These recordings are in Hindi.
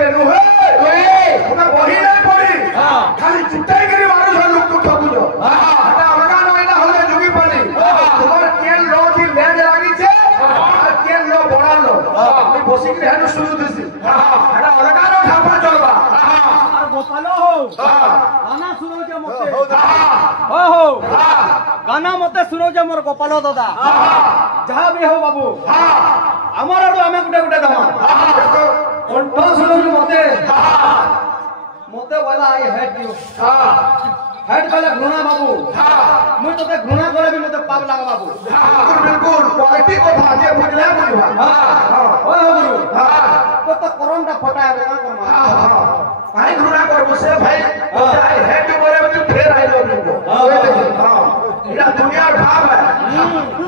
ଥିଲେ ନୁହେଁ ତୁମେ ବହି ନାଇଁ ପଢି ଖାଲି ଚୁଟାଇକିରି ମାରୁଛ ଲୋକ ଠକୁଛ ଏଟା ଅଲଗା ନଇଲା ହଲେ ଯୁଗି ପାନି ତୁମର କେନ୍ ଲ କି ଲ୍ୟାଣ୍ଡ ଲାଗିଛେ ଆଉ କେନ୍ ଲ ବଣାଲ ମୁଁ ବସିକିରି ହେନୁ ଶୁଣୁଥିସି ଏଟା ଅଲଗା ନ ଠାପା ଚଲବା আর গোপাল হো গানা শুনৌছে মতে হো হো গানা মতে শুনৌছে মোর গোপাল দাদা যাহা বি হো বাবু আমার আড়ু আমি গুটে গুটে দেমা কণ্ঠ শুনৌছে মতে মতে বলা আই হেড দিও হেড কলে ঘৃণা বাবু মুই তোতে ঘৃণা করে বি মতে পাপ লাগা বাবু বিলকুল কোয়ালিটি কথা যে বুঝলে বুঝবা ও গুরু তো করমটা ফটায় না করমা भाई घृणा करबो से भाई आई हेड बोले तो फिर आई लो तुमको हां इला दुनिया भाव है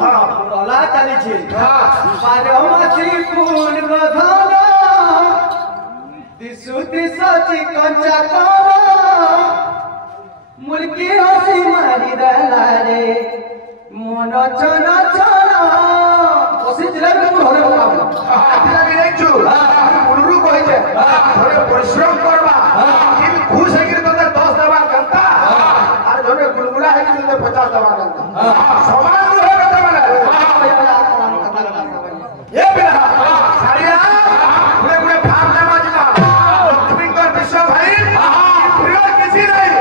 हां तला चली छी पारमती फूल बधाना दिसु दिसची कंचा काना मुर्गी हसी मारी दला रे मन चना चना ओसी जिला में घरे बोलाबो आखिरा भी नहीं छु मुलुरु कहि जे घरे परिश्रम करबा कि खुश है कि तोते 10 दबा गंता और घरे गुलगुला है कि तोते 50 दबा गंता समान रहे कथा माने ये बिना सारिया गुले गुले भाग ले माजना लक्ष्मी कर विश्व भाई प्रिय किसी नहीं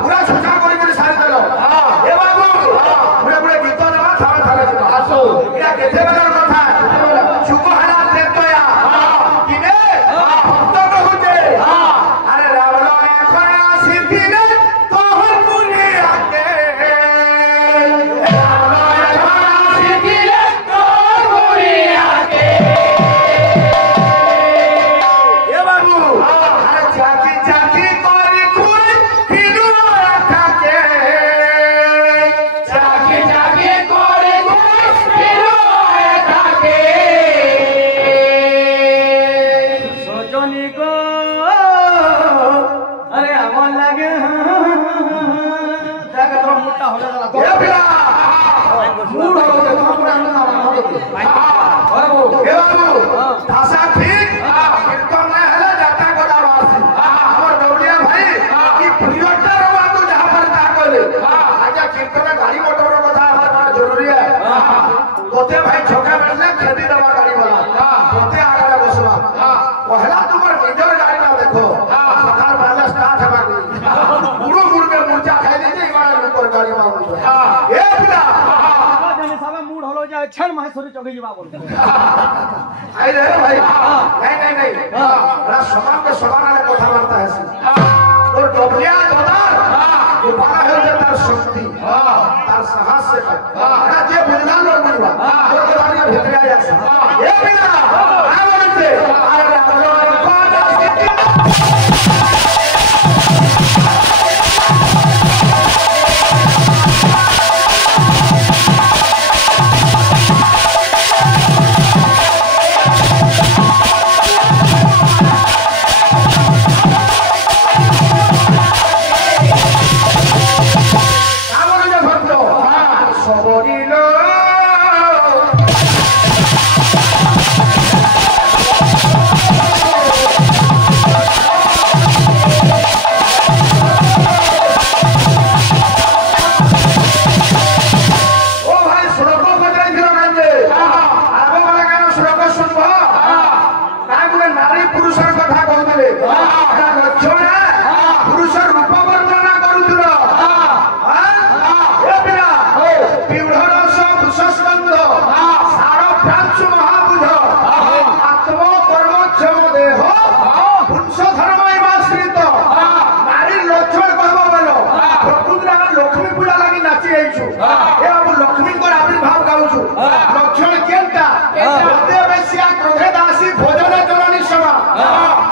पूरा सोचा करि के सारी देलो ए बाबू गुले गुले गीत ना थारा थारा आसो इरा केथे बेला कथा चुप हला देतया किने भक्त कहूजे अरे रावण खरा सिद्धि ने तोहर मुनि आके रावण खरा सिद्धि ने तोहर मुनि आके ए बाबू अरे जाति जाति करी खुई हिलू रखा के जाति जाति करी खुई हिलू रखा के सोजनी को अरे আমার লাগে দেখ তোর মুটটা হলে গেল ए बिला মুড হলো যে তোমার পুরা না बाबू ए बाबू भाषा ठीक कीर्तन नहीं हला जाता गोदा वासी हमर दौड़िया भाई की प्रियटा रवा तो जहां पर ता कहले आजा कीर्तन गाड़ी मोटर कथा हमर बड़ा जरूरी है तोते भाई छोका बेले खेती दवा गाड़ी वाला तोते आगे बसवा पहला तुमर निजर गाड़ी ना देखो सरकार वाला स्टार्ट है बाकी गुरु गुरु के मुर्चा खाई दीजिए इमार ऊपर गाड़ी मांगो ए बिला জানি সবে মুড হলো যে ছেন মাহেশ্বরী চকে যাবা বল आई रे भाई नहीं बड़ा समान के समान वाले कथा वार्ता है और डोबलिया दोदार जो बड़ा है जे तार शक्ति तार साहस से बड़ा जे बुझला लोग बनवा तो गाड़ी भेटया जासे ए बिना आ बोलते अरे कोना सिटी सबरिलो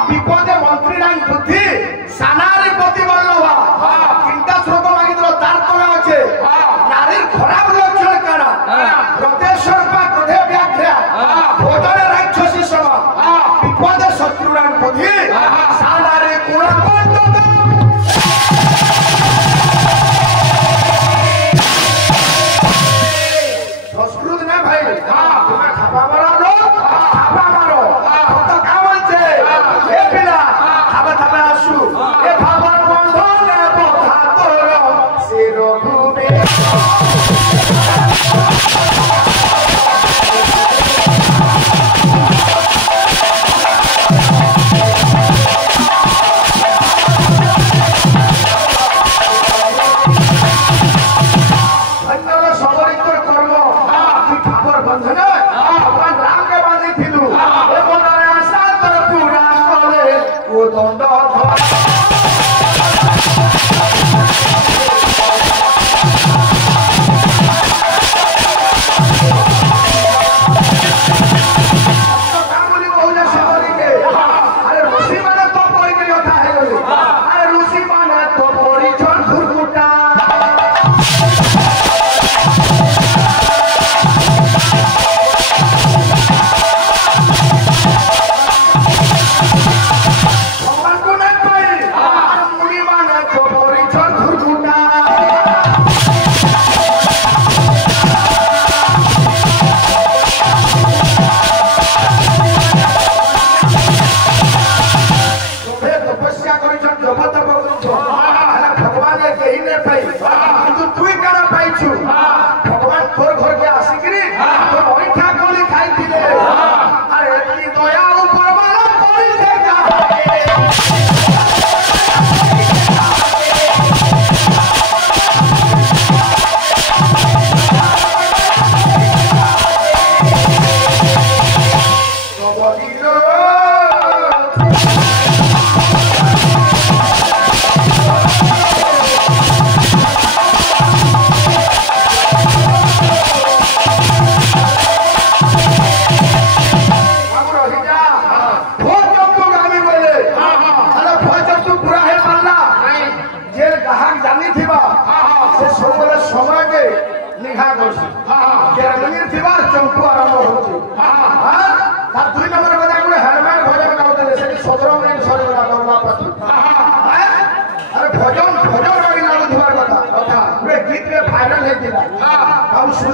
विपदे मंत्री दंड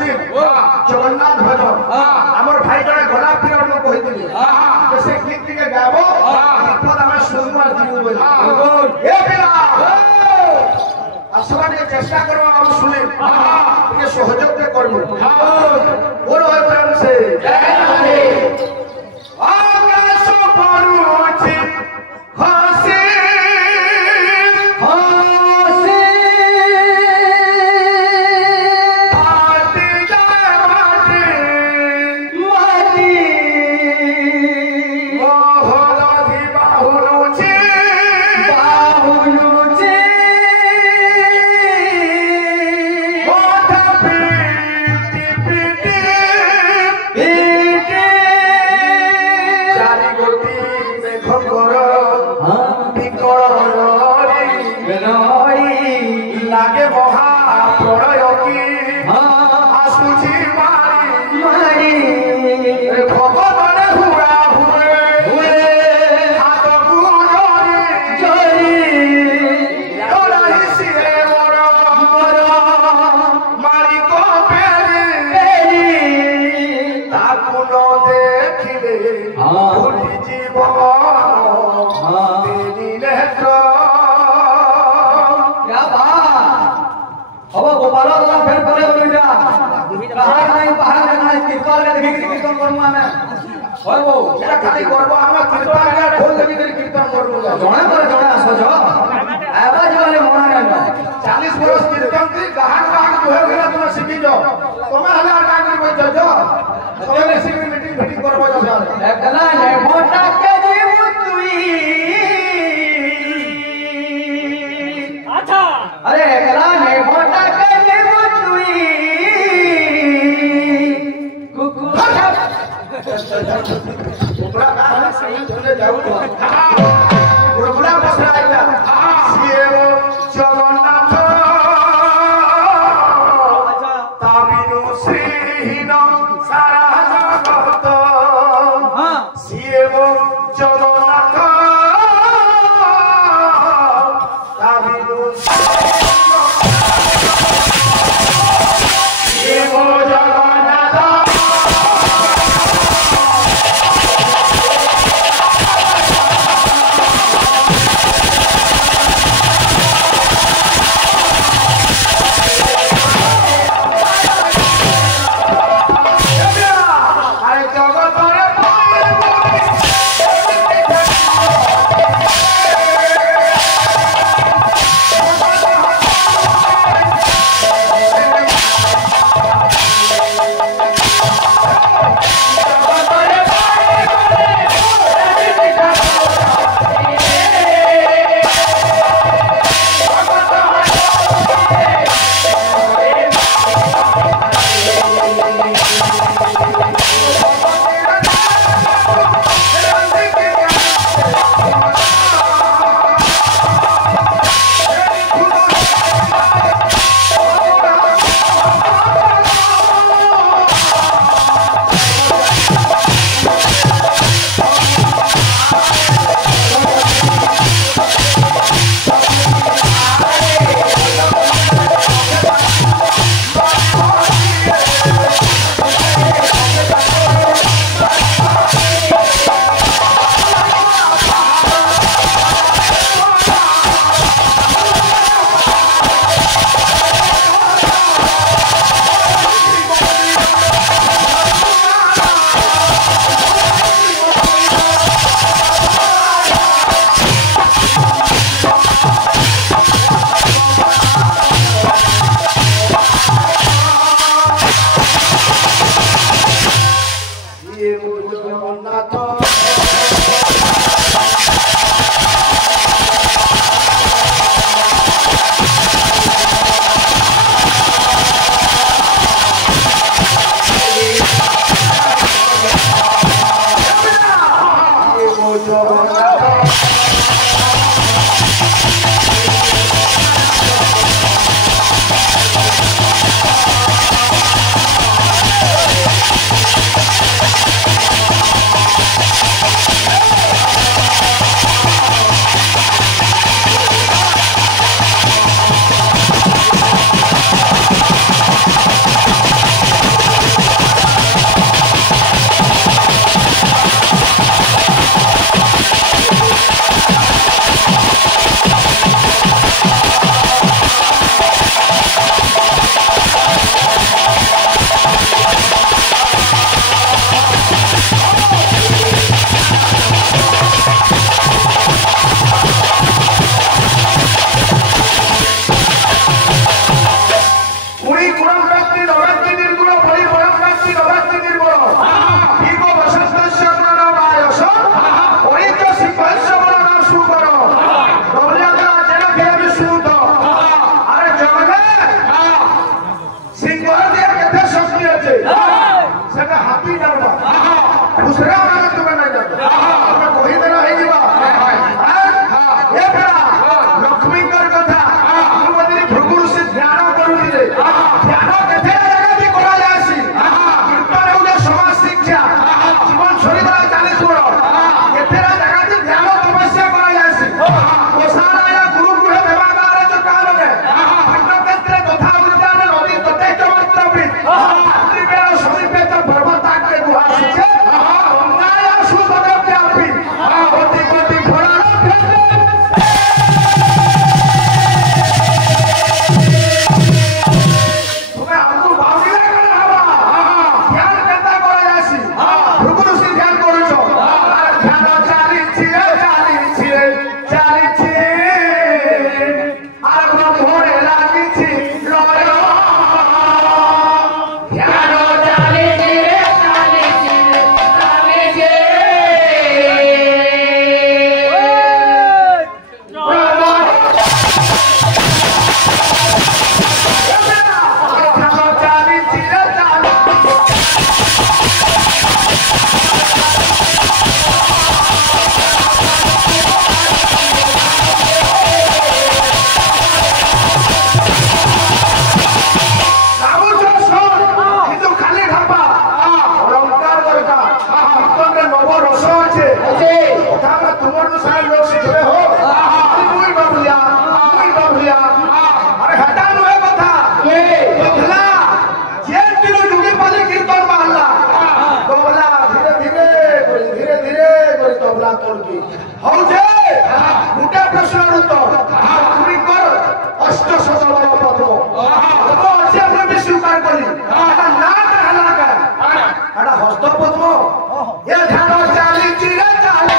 जगन्नाथ भजन आमर भाई जड़े गला फिर कही से गीत टे गाब आसवा चेष्टा कर शुणी सहयोग कर लागे महा प्रलय की आसुची मारी भगवान हुआ हुए हाथ को जोड़ी सिरे मोर मारी को पेरी ताकु न देखिले भूली जीवन तेरी नेत्र गोपाल फेर करे पहाड़ नहीं कीर्तन के देखि कीर्तन करमु हमें होय वो एटा खाली करबो हम कीर्तन के ढोल देखि कीर्तन करबो जणे आसो जो आवाज वाले मोना नहीं 40 बरस कीर्तन की गाहक जोहे गेला तुम सिखी जो तुम हला आटा कर बैठ जो सब रेसिपी मीटिंग करबो जो एकला ने मोटा के जीव तुई अच्छा अरे एकला ने मोटा के बुरा का सही धुने जाऊ तो बुरा बसरा आइला सीएओ जगन्नाथ अच्छा ताबिनु श्रीहीन सारा जगत हां सीएओ जगन्नाथ ताबिनु सीएओ मुर्गी हौजे गुटे प्रश्न उत्तर तुम्ही कर अष्टशतवर पद्म तो अच्छे मैं भी स्वीकार करी ना हला का एटा हस्त पद्म ये ध्यान चाली चिरे चाली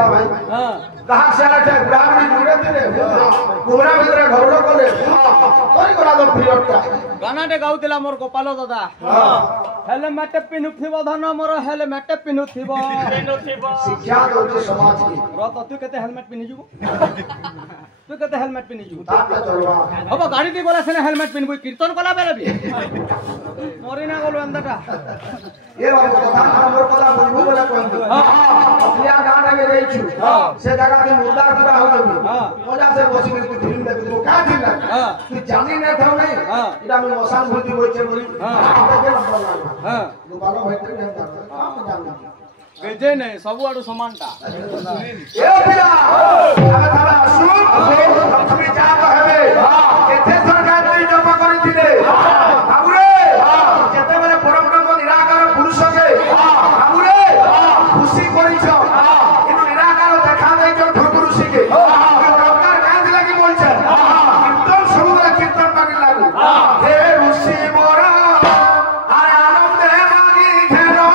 कहाँ से आना चाहिए गुराम भी जुड़े थे गुराम भीतर घर लोग बोले कौन करा दो पीरियड का गाना टे गाउतिला मोर गोपाल दादा हेलमेट पिनुथिबो धन मोर हेलमेट पिनुथिबो शिक्षा दो समाज की रत तू केते हेलमेट पिनि जुबो तू केते हेलमेट पिनि जुबो ताप चलवा अब गाड़ी दी बोला सेने हेलमेट पिनबो कीर्तन कला बेले भी मोरी ना गोलो अंदटा ये बाबू कथा मोर कला बुझबो बोला कोन अपनिया गाना में रही छु से जगह के मुर्दार पूरा हो गई मजा से बसी में तू फिल्म देख तू का फिल्म तू जानी नहीं था नहीं इरा में मसान भूति होई छे बोली के नंबर लाग गोपाल भाई के नहीं काम जानना गजे नहीं सब आडू समानटा ए पिया अब थारा सुन लक्ष्मी जा कहबे केथे सरकार नै जमा करिथिले बाबूरे जेते बेले परम ब्रह्म निराकार पुरुष के बाबूरे खुशी करिछ इनु निराकार देखा नै जो ठकुर ऋषि के सरकार कांद लागि बोल छे कीर्तन शुरू करे कीर्तन मागे लागू हे ऋषि मोरा अरे आनंद मागी घेरो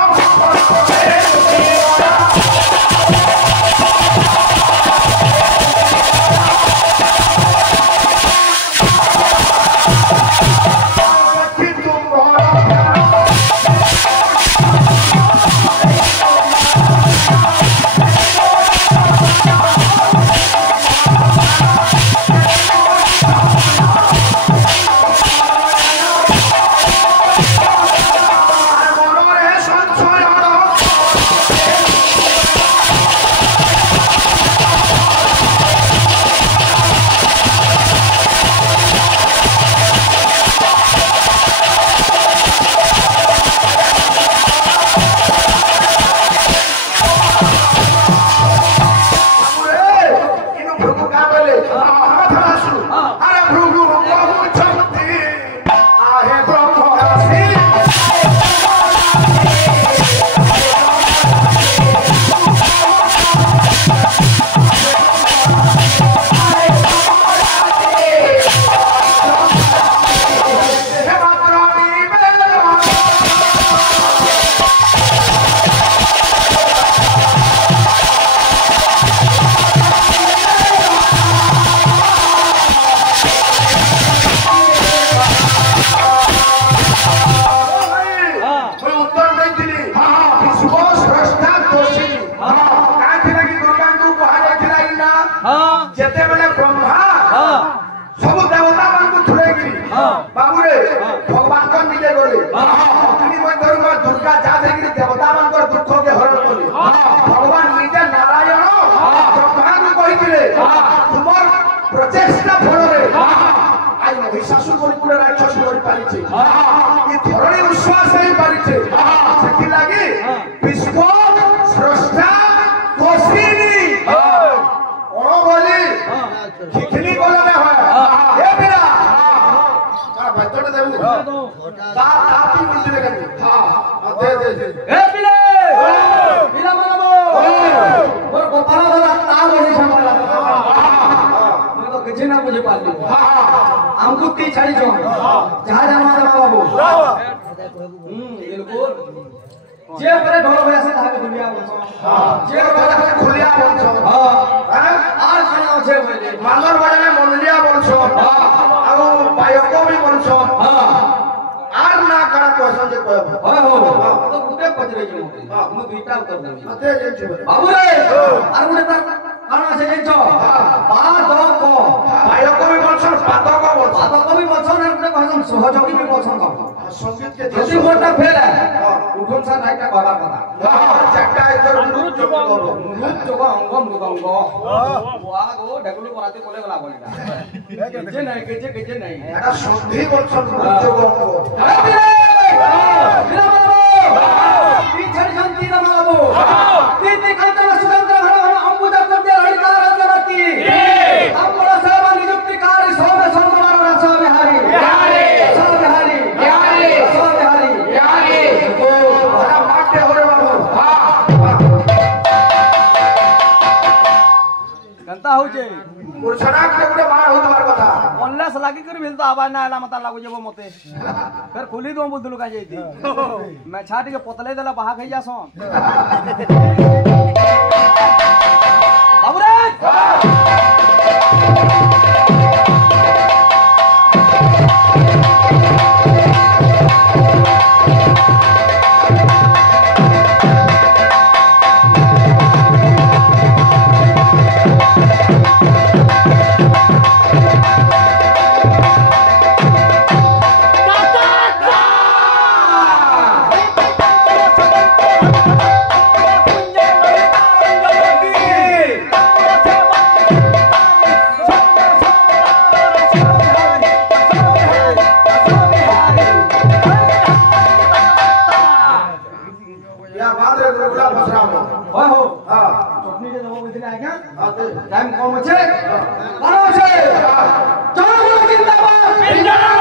विश्व स्रष्टा खिखली बोला में है ए बिना हां भाई तोड़ दे ताती मिलती है हां दे ए बिले बिना मानबो और गोपाल दादा ता बोली संभाला मैं तो किसी ना मुझे पाल हमको ती छाड़ी जो जहां जामा बाबू बिल्कुल जे करे ढोल वैसे धागे दुनिया बोलछो जे करे खुलिया बोलछो आर खाना छे बोले मांगर बड़े में मनलिया बोलछो आउ बायको भी बोलछो आर ना करा क्वेश्चन जे कहबो हो तो गुटे पजरे जे मु दुईटा उत्तर देबी अते जे छे बाबू रे आर गुटे तर खाना छे जे छो पादको बायको भी बोलछो पादको भी बोलछो ना गुटे कहन सहयोगी भी बोलछो संगीत के जैसे मोटा फेल है उठन सा नाइटा बाबा कथा चारटा इधर नृत्य अंग मृदंग वागो ढगलू पराते कोले गला बोलिटा केजे नहीं एटा शुद्धि बोलछन नृत्य अंग अरे बिना बाबू पीछे शांति ना बाबू तीन खाते सुतंत्र घर अंबुजा करते अधिकार जनती हम बड़ा सेवा नियुक्ति कार्य सोमे सोमवार रासा बिहारी गंता हो जे पुरछना के गुटे मार हो तुम्हार कथा ऑनलाइन लागी कर मिल तो आवाज ना आला मता लागो जेबो मते फिर खुली दो बुदलु का जेती मैं छाटी के पोतले देला बहा खई जासो बाबू रे टाइम कम আছে ভালো আছে চলো জিন্দাবাদ জিন্দাবাদ